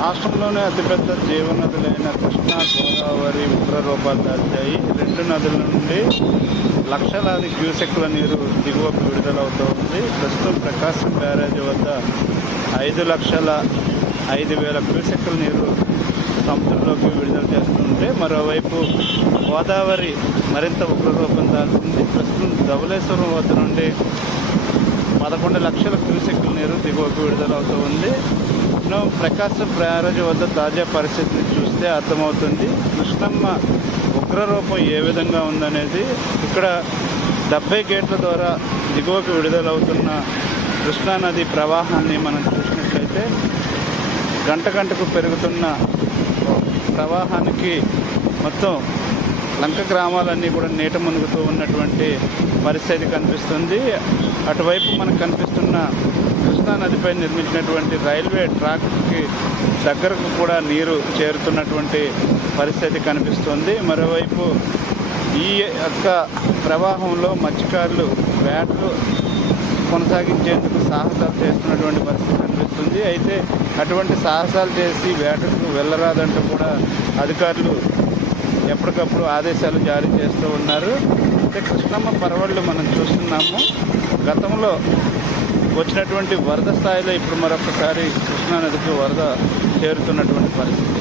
రాష్ట్రంలోనే అతిపెద్ద జీవనదులైన కృష్ణా, గోదావరి ఉగ్రరూపాలు దాల్చాయి. రెండు నదుల నుండి లక్షలాది క్యూసెక్కుల నీరు దిగువకు విడుదలవుతూ ఉంది. ప్రస్తుతం ప్రకాశం బ్యారేజ్ వద్ద 5,05,000 క్యూసెక్కుల నీరు సముద్రంలోకి విడుదల చేస్తుంటే, మరోవైపు గోదావరి మరింత ఉగ్రరూపం దాల్చింది. ప్రస్తుతం ధవళేశ్వరం వద్ద నుండి 11 లక్షల క్యూసెక్కుల నీరు దిగువకు విడుదలవుతూ ఉంది. ప్రకాశం బ్యారేజ్ వద్ద తాజా పరిస్థితిని చూస్తే అర్థమవుతుంది కృష్ణమ్మ ఉగ్రరూపం ఏ విధంగా ఉందనేది. ఇక్కడ 70 గేట్ల ద్వారా దిగువకు విడుదలవుతున్న కృష్ణానది ప్రవాహాన్ని మనం చూసినట్లయితే గంటకు పెరుగుతున్న ప్రవాహానికి మొత్తం లంక గ్రామాలన్నీ కూడా నీట మునుగుతూ ఉన్నటువంటి పరిస్థితి కనిపిస్తుంది. అటువైపు మనకు కనిపిస్తున్న కృష్ణానదిపై నిర్మించినటువంటి రైల్వే ట్రాక్కి దగ్గరకు కూడా నీరు చేరుతున్నటువంటి పరిస్థితి కనిపిస్తుంది. మరోవైపు ఈ యొక్క ప్రవాహంలో మత్స్యకారులు వేటలు కొనసాగించేందుకు సాహసాలు చేస్తున్నటువంటి పరిస్థితి కనిపిస్తుంది. అయితే అటువంటి సాహసాలు చేసి వేటకు వెళ్ళరాదంటూ కూడా అధికారులు ఎప్పటికప్పుడు ఆదేశాలు జారీ చేస్తూ ఉన్నారు. అయితే కృష్ణమ్మ పరవళ్ళు మనం చూస్తున్నాము. గతంలో వచ్చినటువంటి వరద స్థాయిలో ఇప్పుడు మరొకసారి కృష్ణానదికి వరద చేరుతున్నటువంటి పరిస్థితి.